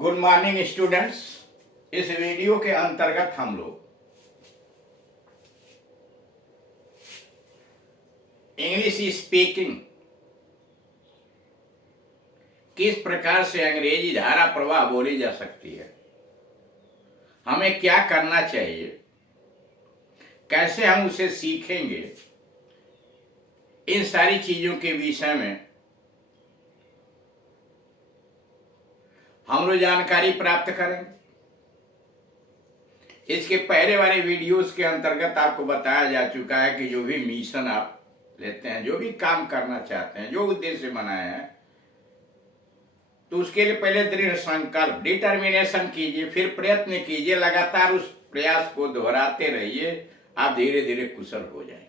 Good morning students. इस video के अंतर्गत हम लोग इंग्लिश स्पीकिंग किस प्रकार से अंग्रेजी धारा प्रवाह बोली जा सकती है, हमें क्या करना चाहिए, कैसे हम उसे सीखेंगे, इन सारी चीजों के विषय में हम लोग जानकारी प्राप्त करेंगे। इसके पहले वाले वीडियोस के अंतर्गत आपको बताया जा चुका है कि जो भी मिशन आप लेते हैं, जो भी काम करना चाहते हैं, जो उद्देश्य बनाए हैं, तो उसके लिए पहले दृढ़ संकल्प डिटर्मिनेशन कीजिए, फिर प्रयत्न कीजिए, लगातार उस प्रयास को दोहराते रहिए, आप धीरे धीरे कुशल हो जाएंगे।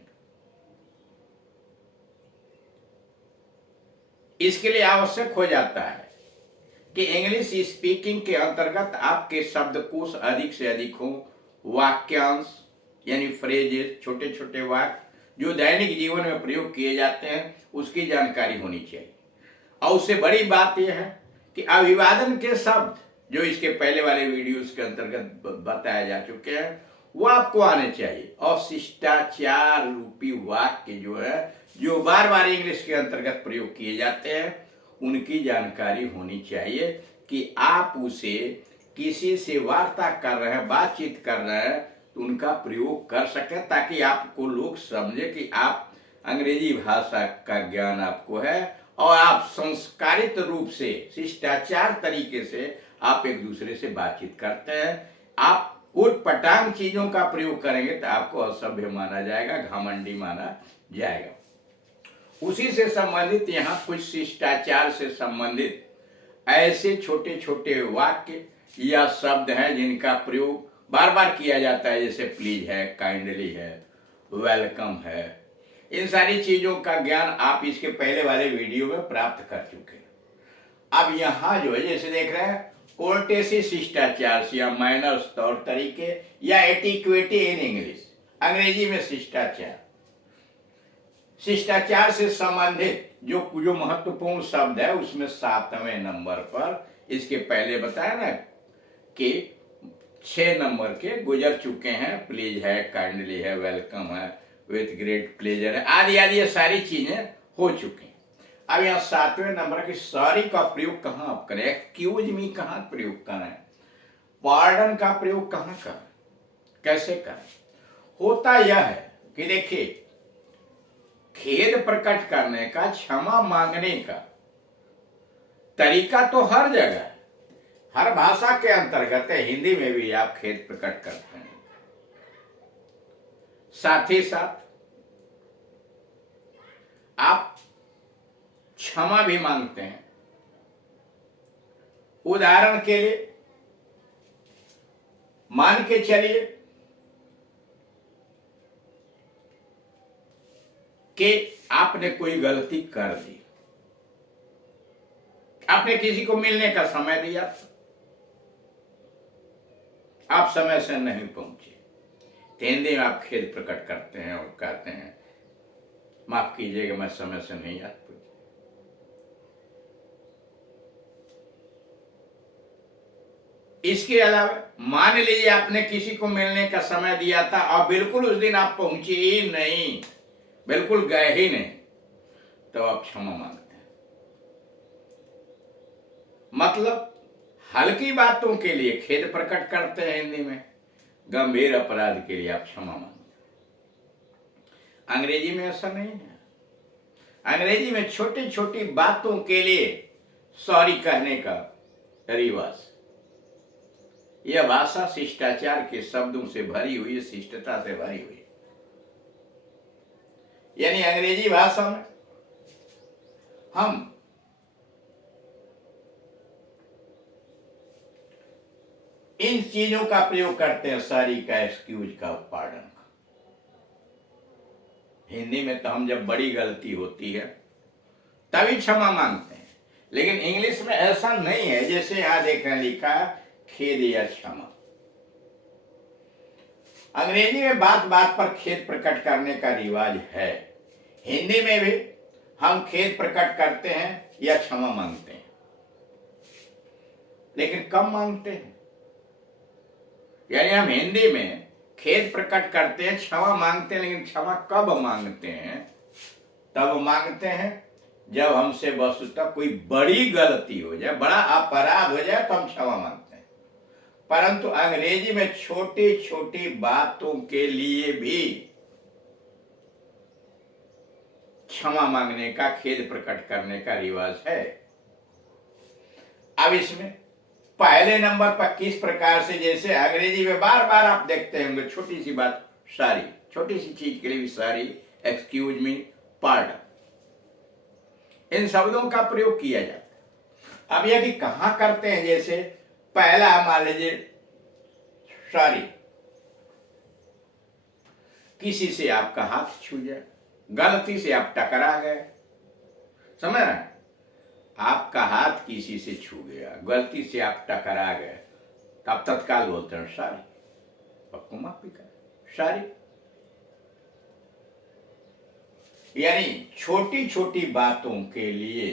इसके लिए आवश्यक हो जाता है कि इंग्लिश स्पीकिंग के अंतर्गत आपके शब्दकोश अधिक से अधिक हो, वाक्यांश यानी फ्रेजेस, छोटे छोटे वाक्य जो दैनिक जीवन में प्रयोग किए जाते हैं, उसकी जानकारी होनी चाहिए। और उससे बड़ी बात यह है कि अभिवादन के शब्द जो इसके पहले वाले वीडियोस के अंतर्गत बताए जा चुके हैं, वो आपको आने चाहिए। और शिष्टाचार रूपी वाक्य जो है, जो बार बार इंग्लिश के अंतर्गत प्रयोग किए जाते हैं, उनकी जानकारी होनी चाहिए कि आप उसे किसी से वार्ता कर रहे हैं, बातचीत कर रहे हैं, तो उनका प्रयोग कर सके, ताकि आपको लोग समझे कि आप अंग्रेजी भाषा का ज्ञान आपको है और आप संस्कारित रूप से शिष्टाचार तरीके से आप एक दूसरे से बातचीत करते हैं। आप उटपटांग चीजों का प्रयोग करेंगे तो आपको असभ्य माना जाएगा, घमंडी माना जाएगा। उसी से संबंधित यहाँ कुछ शिष्टाचार से संबंधित ऐसे छोटे छोटे वाक्य या शब्द हैं जिनका प्रयोग बार बार किया जाता है, जैसे प्लीज है, काइंडली है, वेलकम है। इन सारी चीजों का ज्ञान आप इसके पहले वाले वीडियो में प्राप्त कर चुके हैं। अब यहाँ जो है, जैसे देख रहे हैं, कोर्टेसी शिष्टाचार या मैनर्स तौर तरीके या एटिक्वेटी इन इंग्लिश, अंग्रेजी में शिष्टाचार। शिष्टाचार से संबंधित जो महत्वपूर्ण शब्द है, उसमें 7वें नंबर पर, इसके पहले बताया ना कि 6 नंबर के गुजर चुके हैं, प्लीज है, काइंडली है, वेलकम है, विथ ग्रेट प्लेजर है, आदि आदि ये सारी चीजें हो चुकी हैं। अब यहाँ 7वें नंबर की सॉरी का प्रयोग कहाँ आप करें, एक्सक्यूज मी कहाँ प्रयोग करें, पार्डन का प्रयोग कहाँ करें, कैसे करें। होता यह है कि देखिए, खेद प्रकट करने का, क्षमा मांगने का तरीका तो हर जगह है, हर भाषा के अंतर्गत है। हिंदी में भी आप खेद प्रकट करते हैं, साथ ही साथ आप क्षमा भी मांगते हैं। उदाहरण के लिए मान के चलिए कि आपने कोई गलती कर दी, आपने किसी को मिलने का समय दिया, आप समय से नहीं पहुंचे, तो हिंदी में आप खेद प्रकट करते हैं और कहते हैं माफ कीजिएगा, मैं समय से नहीं आ पाया। इसके अलावा मान लीजिए आपने किसी को मिलने का समय दिया था और बिल्कुल उस दिन आप पहुंचे ही नहीं, बिल्कुल गए ही नहीं, तो आप क्षमा मांगते हैं। मतलब हल्की बातों के लिए खेद प्रकट करते हैं हिंदी में, गंभीर अपराध के लिए आप क्षमा मांगते हैं। अंग्रेजी में ऐसा नहीं है। अंग्रेजी में छोटी छोटी बातों के लिए सॉरी कहने का रिवाज। यह भाषा शिष्टाचार के शब्दों से भरी हुई, शिष्टता से भरी हुई। यानी अंग्रेजी भाषा में हम इन चीजों का प्रयोग करते हैं, सॉरी का, एक्सक्यूज का, पार्डन का। हिंदी में तो हम जब बड़ी गलती होती है तभी क्षमा मांगते हैं, लेकिन इंग्लिश में ऐसा नहीं है। जैसे यहां देखने लिखा है खेद या क्षमा। अंग्रेजी में बात बात पर खेद प्रकट करने का रिवाज है, हिंदी में भी हम खेद प्रकट करते हैं या क्षमा मांगते हैं। लेकिन कम मांगते हैं। यानी हम हिंदी में खेद प्रकट करते हैं, क्षमा मांगते हैं, लेकिन क्षमा कब मांगते हैं? तब मांगते हैं जब हमसे वस्तुतः कोई बड़ी गलती हो जाए, बड़ा अपराध हो जाए, तो हम क्षमा मांगते हैं। परंतु अंग्रेजी में छोटी छोटी बातों के लिए भी क्षमा मांगने का, खेद प्रकट करने का रिवाज है। अब इसमें पहले नंबर पर किस प्रकार से, जैसे अंग्रेजी में बार बार आप देखते होंगे, छोटी सी बात सॉरी, छोटी सी चीज के लिए भी सॉरी, एक्सक्यूज मी, पार्डन, इन शब्दों का प्रयोग किया जाता है। अब यदि कहां करते हैं, जैसे पहला मान लीजिए सॉरी, किसी से आपका हाथ छू जाए, गलती से आप टकरा गए, समझ रहे हैं, आपका हाथ किसी से छू गया, गलती से आप टकरा गए, तो आप तत्काल बोलते हैं सॉरी, आपको माफी कर, सॉरी। यानी छोटी छोटी बातों के लिए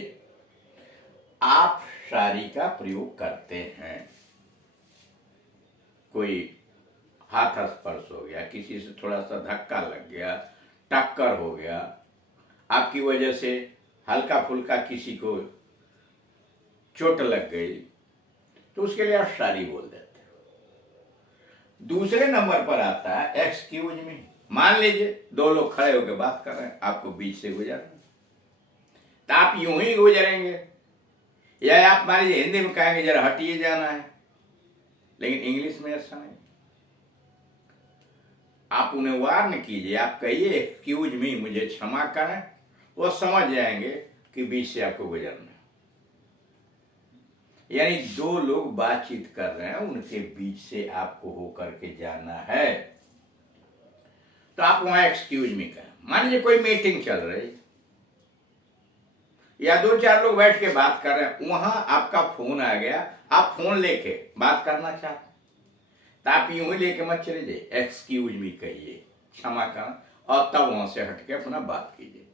आप सॉरी का प्रयोग करते हैं। कोई हाथ स्पर्श हो गया, किसी से थोड़ा सा धक्का लग गया, टक्कर हो गया, आपकी वजह से हल्का फुल्का किसी को चोट लग गई, तो उसके लिए आप सॉरी बोल देते हो। दूसरे नंबर पर आता है एक्सक्यूज मी। मान लीजिए दो लोग खड़े होकर बात कर रहे हैं, आपको बीच से गुजरना, तो आप यूं ही गुजरेंगे, या आप मान लीजिए हिंदी में कहेंगे जरा हटिए जाना है, लेकिन इंग्लिश में ऐसा नहीं। आप उन्हें वार्न कीजिए, आप कहिए एक्सक्यूज मी, मुझे क्षमा करें, वो समझ जाएंगे कि बीच से आपको गुजरना है। यानी दो लोग बातचीत कर रहे हैं, उनके बीच से आपको होकर के जाना है, तो आप वहां एक्सक्यूज मी करें। मान लीजिए कोई मीटिंग चल रही, या दो चार लोग बैठ के बात कर रहे हैं, वहां आपका फोन आ गया, आप फोन लेके बात करना चाहते हैं, तो आप यूं ही लेके मत चले जाइए, एक्सक्यूज मी कहिए, क्षमा करें, और तब वहां से हटके अपना बात कीजिए।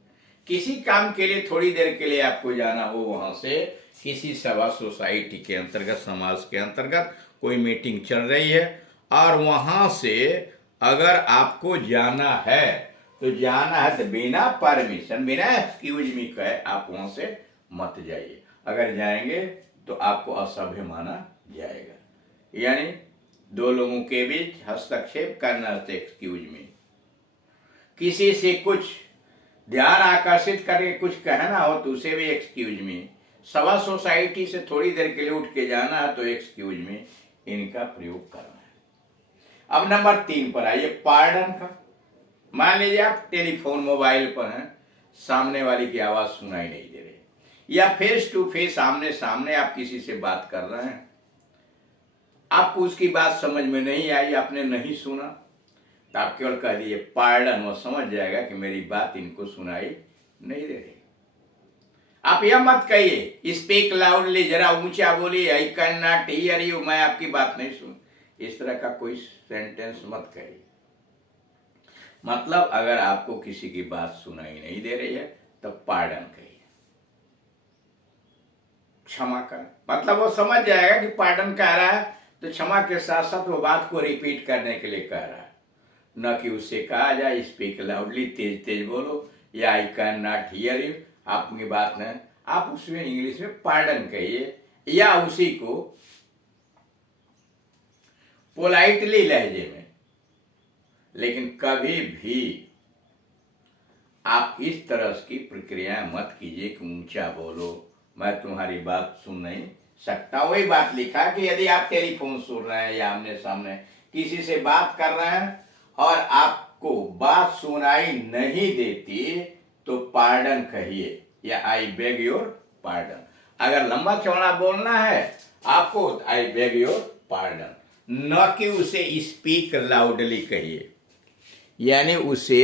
किसी काम के लिए थोड़ी देर के लिए आपको जाना हो, वहां से किसी सभा सोसाइटी के अंतर्गत, समाज के अंतर्गत कोई मीटिंग चल रही है, और वहां से अगर आपको जाना है, तो जाना है तो बिना परमिशन, बिना एक्सक्यूज मी कहे आप वहां से मत जाइए। अगर जाएंगे तो आपको असभ्य माना जाएगा। यानी दो लोगों के बीच हस्तक्षेप करना है, एक्सक्यूज मी। किसी से कुछ ध्यान आकर्षित करके कुछ कहना हो, तो उसे भी एक्सक्यूज मी। सभा सोसाइटी से थोड़ी देर के लिए उठ के जाना है, तो एक्सक्यूज मी, इनका प्रयोग करना है। अब नंबर 3 पर आइए, पार्डन का। मान लीजिए आप टेलीफोन मोबाइल पर हैं, सामने वाले की आवाज सुनाई नहीं दे रही, या फेस टू फेस आमने सामने आप किसी से बात कर रहे हैं, आपको उसकी बात समझ में नहीं आई, आपने नहीं सुना, तो आप केवल कह दिए पार्डन, वो समझ जाएगा कि मेरी बात इनको सुनाई नहीं दे रही। आप यह मत कहिए स्पीक लाउडली, जरा ऊंचा बोलिए, I can not here you, मैं आपकी बात नहीं सुन, इस तरह का कोई सेंटेंस मत कहिए। मतलब अगर आपको किसी की बात सुनाई नहीं दे रही है, तो पार्डन कहिए, क्षमा करें, मतलब वो समझ जाएगा कि पार्डन कह रहा है, तो क्षमा के साथ साथ वो बात को रिपीट करने के लिए कह रहा है, न कि उससे कहा जाए स्पीक लाउडली, तेज तेज बोलो, या I can not here you, आपकी बात नहीं, आप उसमें इंग्लिश में पार्डन कहिए, या उसी को पोलाइटली लहजे में। लेकिन कभी भी आप इस तरह की प्रक्रिया मत कीजिए कि ऊंचा बोलो, मैं तुम्हारी बात सुन नहीं सकता। वही बात लिखा कि यदि आप टेलीफोन सुन रहे हैं या आमने सामने किसी से बात कर रहे हैं और आपको बात सुनाई नहीं देती, तो पार्डन कहिए, या आई बेग योर पार्डन। अगर लंबा चौड़ा बोलना है आपको, आई बेग योर पार्डन, न कि उसे स्पीक लाउडली कहिए। यानी उसे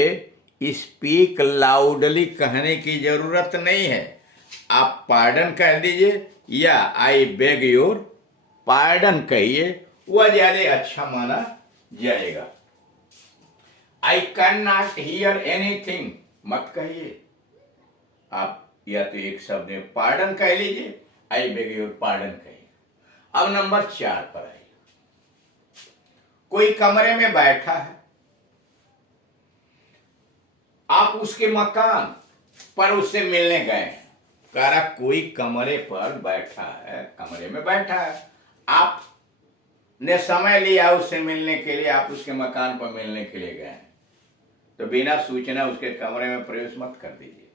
स्पीक लाउडली कहने की जरूरत नहीं है, आप पार्डन कह दीजिए या आई बेग योर पार्डन कहिए, वह ज्यादा अच्छा माना जाएगा। I can not hear anything मत कहिए, आप या तो एक शब्द में पार्डन कह लीजिए, आई बेग योर पार्डन कहिए। अब नंबर 4 पर आइए। कोई कमरे में बैठा है, आप उसके मकान पर उससे मिलने गए। कह रहा कोई कमरे पर बैठा है, कमरे में बैठा है, आपने समय लिया उससे मिलने के लिए, आप उसके मकान पर मिलने के लिए गए, तो बिना सूचना उसके कमरे में प्रवेश मत कर दीजिए।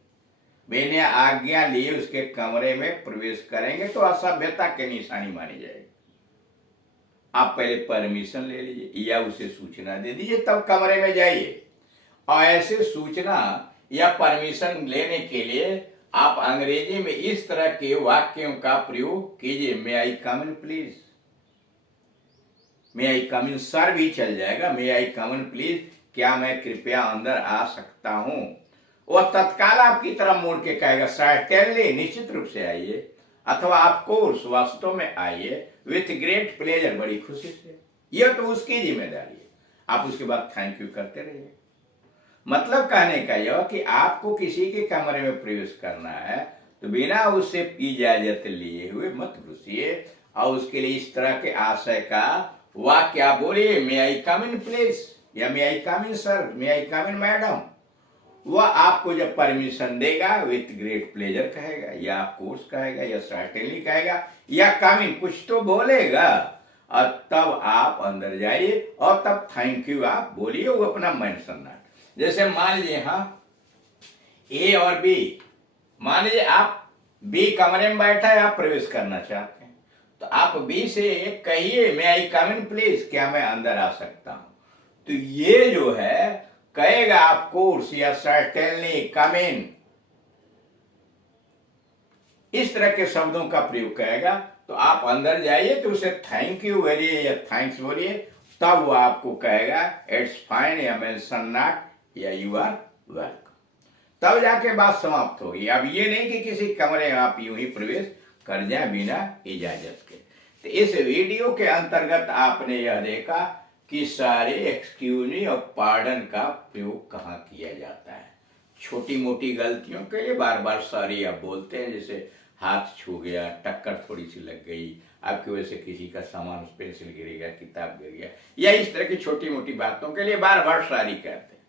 बिना आज्ञा लिए उसके कमरे में प्रवेश करेंगे तो असभ्यता की निशानी मानी जाएगी। आप पहले परमिशन ले लीजिए या उसे सूचना दे दीजिए, तब कमरे में जाइए। और ऐसे सूचना या परमिशन लेने के लिए आप अंग्रेजी में इस तरह के वाक्यों का प्रयोग कीजिए। मे I come in please, may I come in sir भी चल जाएगा। मे आई कम इन प्लीज, क्या मैं कृपया अंदर आ सकता हूं? वह तत्काल आपकी तरफ मुड़ के कहेगा सर्टेनली, निश्चित रूप से आइए, अथवा आप कोर्स वास्तव में आइए, विथ ग्रेट प्लेजर, बड़ी खुशी से। यह तो उसकी जिम्मेदारी है, आप उसके बाद थैंक यू करते रहिए। मतलब कहने का यह कि आपको किसी के कमरे में प्रवेश करना है तो बिना उससे इजाजत लिए हुए मत घुसिए, और उसके लिए इस तरह के आशय का वाक्य आप बोलिए, मे आई कम इन प्लीज, या मे I come in sir, may I come in madam. वह आपको जब परमिशन देगा विथ ग्रेट प्लेजर कहेगा, या कोर्स कहेगा, या सर्टेनली कहेगा, या कम इन, कुछ तो बोलेगा, और तब आप अंदर जाइए और तब थैंक यू आप बोलिए। वो अपना मेंशन ना, जैसे मान लीजिए हाँ ए और बी, मान लीजिए आप बी कमरे में बैठा है, आप प्रवेश करना चाहते हैं, तो आप बी से कहिए may I come in please, क्या मैं अंदर आ सकता हूं? तो ये जो है कहेगा आप कोर्स या सर्टेनली कम इन, इस तरह के शब्दों का प्रयोग करेगा, तो आप अंदर जाइए तो उसे थैंक यू बोलिए या थैंक्स बोलिए, तब वो आपको कहेगा इट्स फाइन या मेंशन नॉट या यू आर वेलकम, तब जाके बात समाप्त होगी। अब ये नहीं कि किसी कमरे में आप यूं ही प्रवेश कर जाए बिना इजाजत के। तो इस वीडियो के अंतर्गत आपने यह देखा कि सारे एक्सक्यूज मी और पार्डन का प्रयोग कहाँ किया जाता है। छोटी मोटी गलतियों के लिए बार बार सॉरी आप बोलते हैं, जैसे हाथ छू गया, टक्कर थोड़ी सी लग गई, आपकी वजह से किसी का सामान, पेंसिल गिर गया, किताब गिर गया, या इस तरह की छोटी मोटी बातों के लिए बार बार सॉरी कहते हैं।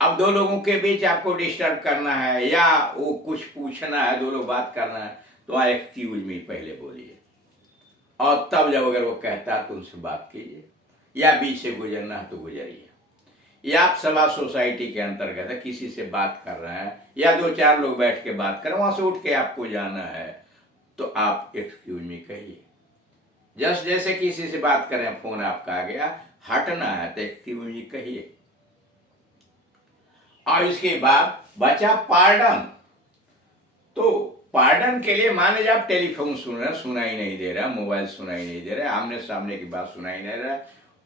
अब दो लोगों के बीच आपको डिस्टर्ब करना है या वो कुछ पूछना है, दो लोग बात करना है, तो आप एक्सक्यूज मी पहले बोलिए, और तब जब अगर वो कहता है तो उनसे बात कीजिए, या बीच से गुजरना है तो गुजरिए। या आप सभा सोसाइटी के अंतर्गत है, किसी से बात कर रहे हैं या दो चार लोग बैठ के बात कर, वहां से उठ के आपको जाना है तो आप एक्सक्यूज मी कहिए। जस्ट जैसे किसी से बात करें, फोन आपका आ गया, हटना है तो एक्सक्यूज मी कहिए। और इसके बाद बचा पार्डन। तो पार्डन के लिए मान लीजिए आप टेलीफोन सुन रहे हैं, सुनाई नहीं दे रहा, मोबाइल सुनाई नहीं दे रहा, आमने सामने की बात सुनाई नहीं दे रहा,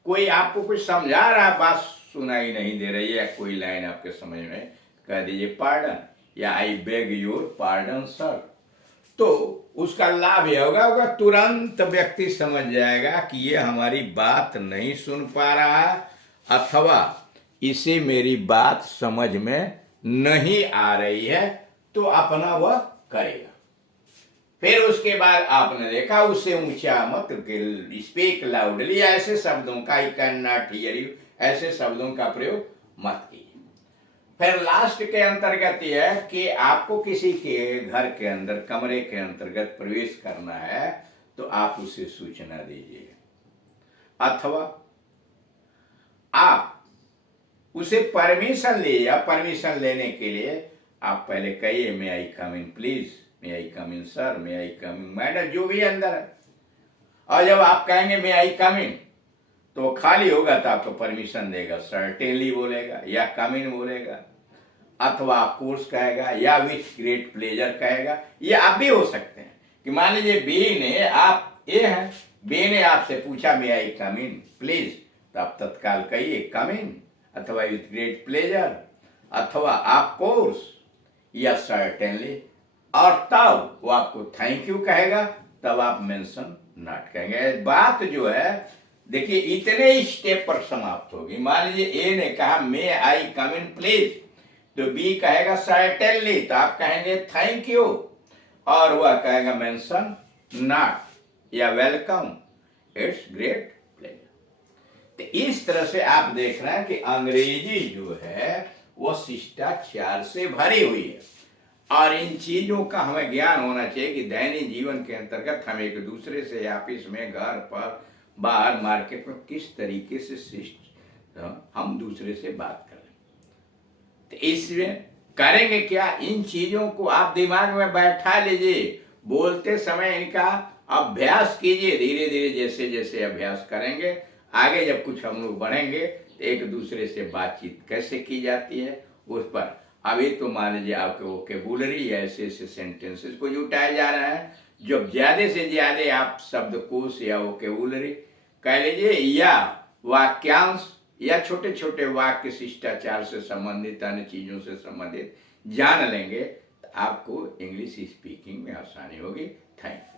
कोई आपको कुछ समझा रहा है, बात सुनाई नहीं दे रही है, कोई लाइन आपके समझ में, कह दीजिए पार्डन या I beg your pardon sir. तो उसका लाभ यह होगा तुरंत व्यक्ति समझ जाएगा कि ये हमारी बात नहीं सुन पा रहा है, अथवा इसे मेरी बात समझ में नहीं आ रही है, तो अपना वह करेगा। फिर उसके बाद आपने देखा उससे ऊंचा मत, स्पीक लाउडली, ऐसे शब्दों का, I can not here you, ऐसे शब्दों का प्रयोग मत कीजिए। फिर लास्ट के अंतर्गत यह है कि आपको किसी के घर के अंदर, कमरे के अंतर्गत प्रवेश करना है तो आप उसे सूचना दीजिए, अथवा आप उसे परमिशन लीजिए। परमिशन लेने के लिए आप पहले कहिए may I come in please, may I come in sir, may I come in madam, जो भी अंदर है। और जब आप कहेंगे मे आई कम इन तो खाली होगा तो आपको परमिशन देगा, सर्टेनली बोलेगा या कम इन बोलेगा, अथवा आप कोर्स कहेगा या विथ ग्रेट प्लेजर कहेगा। ये आप भी हो सकते हैं कि मान लीजिए बी ने, आप ए हैं, बी ने आपसे पूछा मे आई कम इन प्लीज, तो आप तत्काल कहिए कम इन, अथवा विथ ग्रेट प्लेजर, अथवा आप कोर्स या सर्टेनली, और तब वो आपको थैंक यू कहेगा, तब आप मेंशन नॉट कहेंगे। बात जो है देखिए इतने स्टेप पर समाप्त होगी। मान लीजिए ए ने कहा मे आई कम इन प्लीज, तो बी कहेगा सर्टेनली, तो आप कहेंगे थैंक यू, और वह कहेगा मेंशन नॉट, या वेलकम, इट्स ग्रेट प्लेजर। तो इस तरह से आप देख रहे हैं कि अंग्रेजी जो है वो शिष्टाचार से भरी हुई है, और इन चीजों का हमें ज्ञान होना चाहिए कि दैनिक जीवन के अंतर्गत हम एक दूसरे से ऑफिस में, घर पर, बाहर, मार्केट में किस तरीके से शिष्ट हम दूसरे से बात करें। तो इसमें करेंगे क्या, इन चीजों को आप दिमाग में बैठा लीजिए, बोलते समय इनका अभ्यास कीजिए। धीरे धीरे जैसे जैसे अभ्यास करेंगे, आगे जब कुछ हम लोग बढ़ेंगे तो एक दूसरे से बातचीत कैसे की जाती है उस पर। अभी तो मान लीजिए आपके वोकेबुलरी या ऐसे ऐसे सेंटेंसेस को जुटाए जा रहे हैं, जब ज्यादा से ज्यादा आप शब्दकोश या वोकेबुलरी कह लीजिए, या वाक्यांश या छोटे छोटे वाक्य शिष्टाचार से संबंधित, अन्य चीजों से संबंधित जान लेंगे, तो आपको इंग्लिश स्पीकिंग में आसानी होगी। Thank you.